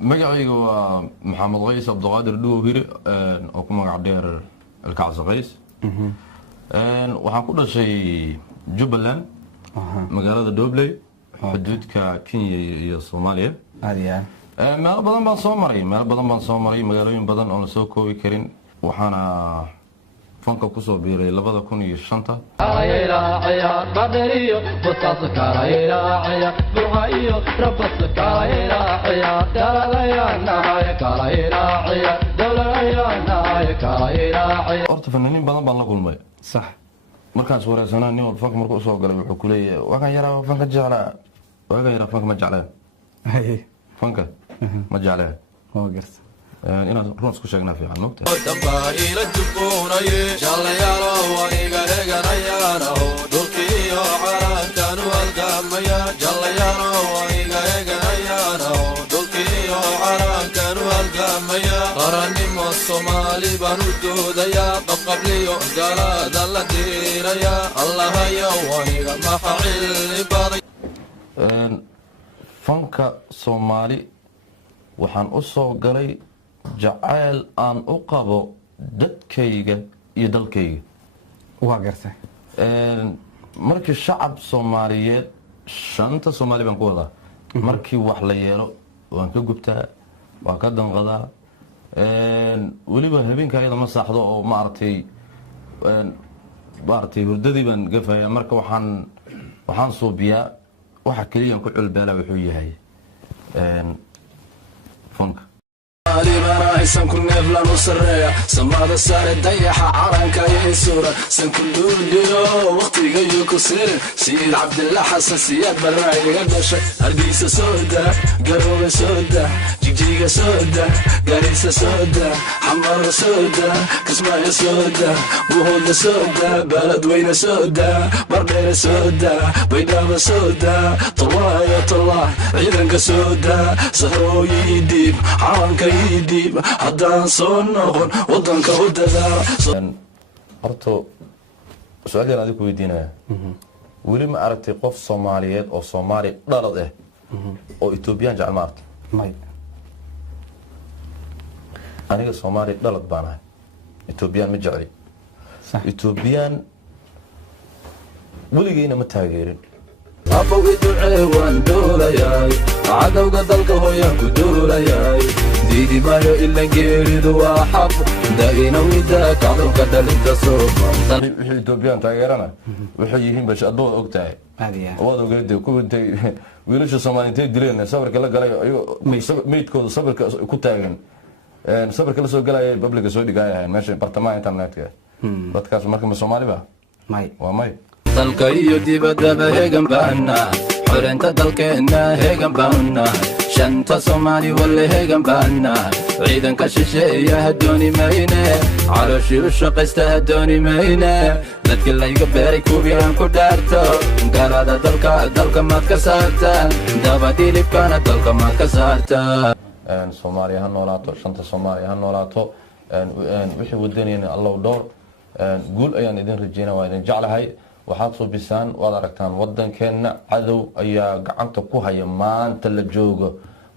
magacayga waa maxamed qays cabdiqaadir dhuuhire oo ku magac dheer ilkacsi qays waxaan ku dhashay Jubbaland magaalada Dobley xuduudka Kenya iyo Soomaaliya meel badan baan soo maray magaalooyin badan oo la soo koobi karin waxaana fanka ku soo biiray 2005 horta fanaaniin badan baan la kulmay sax markaan soo wareysanaa nin fanka markuu soo galay wuxuu ku leeyahay waxaan yaraa fanka jeclaa fanka ma jeclaan fanka ma jeclaan oo garta inaan ruux ku sheegnaa fiican nugta dambaayla duqoonay jalayaalo waniga eeganayaano dhulkiyo calankan walgamaya jalayaalo waniga eeganayaano dhulkiyo calankan walgamaya qarannimo Soomaali baan u doodayaa qabqabliyo galada la diiraya allahayo waniga maxil baday fanka Soomaali waxaan u soo galay jacayl aan u qabo dadkayga iyo dalkayga waa gartay markii shacab Soomaaliyeed shanta Soomaali baan ku wadaa markii wax la yeelo waan ka gubtaa waan ka danqadaa waliba habeenka ayada ma saaxdo oo maartay hurdadii baan gafayaa marka waxaan suubiyaa waxa kaliya ku culbaala wuxuu yahay fanka Alibana sanku neeflan u sareeya samada sare dayaxa calanka ee suura sanku duuliyo waqtiga iyo ku sir Sayid Abdullah Xasan Siyaad barayga dhashay Hargeysa sooda Garowe sooda Jigjiga sooda Garissa sooda Xamar sooda Kismaayo sooda Buhooda sooda Beledweyne sooda Bardheere sooda Baydhabo sooda Tollah ciidanka sooda Sarooyi diib calanka diib haddaan soo noqon wadanka u dadaal horta su'aal adigu weydiinaya weli ma aragtay qof Soomaaliyeed oo Soomaali dhalad ah oo Ethiopian jecel ma aragtay may aniga Soomaali dhalad baan ahay Ethiopian ma jecli Ethiopian weligeena ma taageerin أبو يدعوان دولاياي عدو قدلك هويان كدولاياي ديدي مايو إلا نجيري دوا حب داينا ويداك عدو قدل انت صوبا وحي إثيوبيان تاغيرانا وحي يهين باش أدو أوكتاي وادو قيدي وكو انتي ويلوش الصومالي انتي دلين صبرك لا قلاي ميتكو صبرك كتاغن صبرك لا سو قلاي بابليك سو ديغاي ماشي برطمان انترنتك بدكاس مركم الصومالي با ماي وماي dalka iyo dibadaba heegan baana xoreynta dalkeena heegan baana shanta Soomaali wala heegan baana ciidanka shisheeya dooni mayne calooshii u shaqaysta dooni mayne dadka layga beeray kuubiyaan ku dhaarto galada dalka maad ka saarta dabadilibkana dalka maad ka saarta Soomaali ha noolaato shanta Soomaali ha noolaato wixii wadanayna Allah door guul ayaan idin rajeynaa waa idin jeclahay waxaad soo bisaan waad aragtaan wadankeena cadow ayaa gacanta ku haya maanta la joogo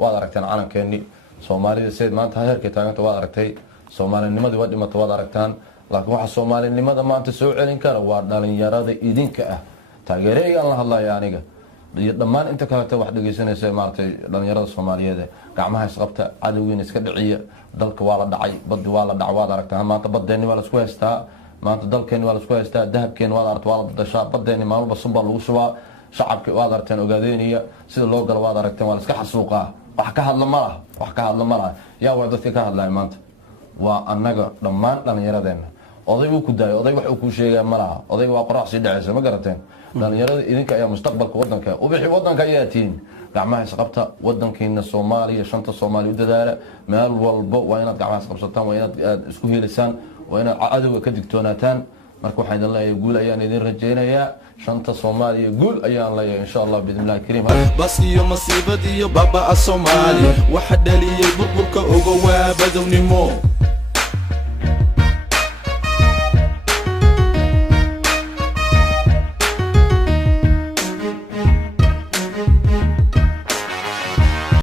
waad aragtaan calankeeni Soomaalida sida maanta heerka taaganta waad aragtay Soomaalinimadii waa dhimatay waad aragtaan laakiin waxa Soomaalinimada maanta soo celin kara waa dhalinyarada idinka ah taageerayaan la hadlayaa aniga iyo dhammaan inta kale wax dhageysanaysa maartay dhalinyarada Soomaaliyeed gacmaha isqabta cadowgiina iska dhiciya dalka waa la dhacay bad waa la dhacay waad aragtaan maanta badeeni waa la isku haystaa maanta dalkeena waa la isku haystaa dahabkeena waad aragtaa waa la dadashaa badeeni maalba sunba lagu shubaa shacabka waad aragtaan ogaadeeniya sida loo galo waad aragtaan waa la iska xasuuqaa wax ka hadla ma laha yaa waa dadka ka hadlaya maanta waa annaga dhammaan dhalinyaradeenna oday uu ku daayo oday wax uu ku sheegay ma laha odayga waa qorax sii dhacaysa ma garateen dhalinyarada idinka ayaa mustaqbalka wadanka u bixi wadanka ayaa tiin gacmaha isqabta wadankeena Soomaaliya shanta Soomaali u dadaala meel walba waa inaad gacmaha isqabsataan waa inaad isku helisaan waa inaad cadowga ka digtoonataan marka waxaan idin leeyahay guul ayaan idin rajeynayaa shanta Soomaaliya guul ayaan leeyahay insha Allah bidnillah kariim bas iyo masiibad iyo baba Soomaali waxa dhaliyay burburka uga waa badownimo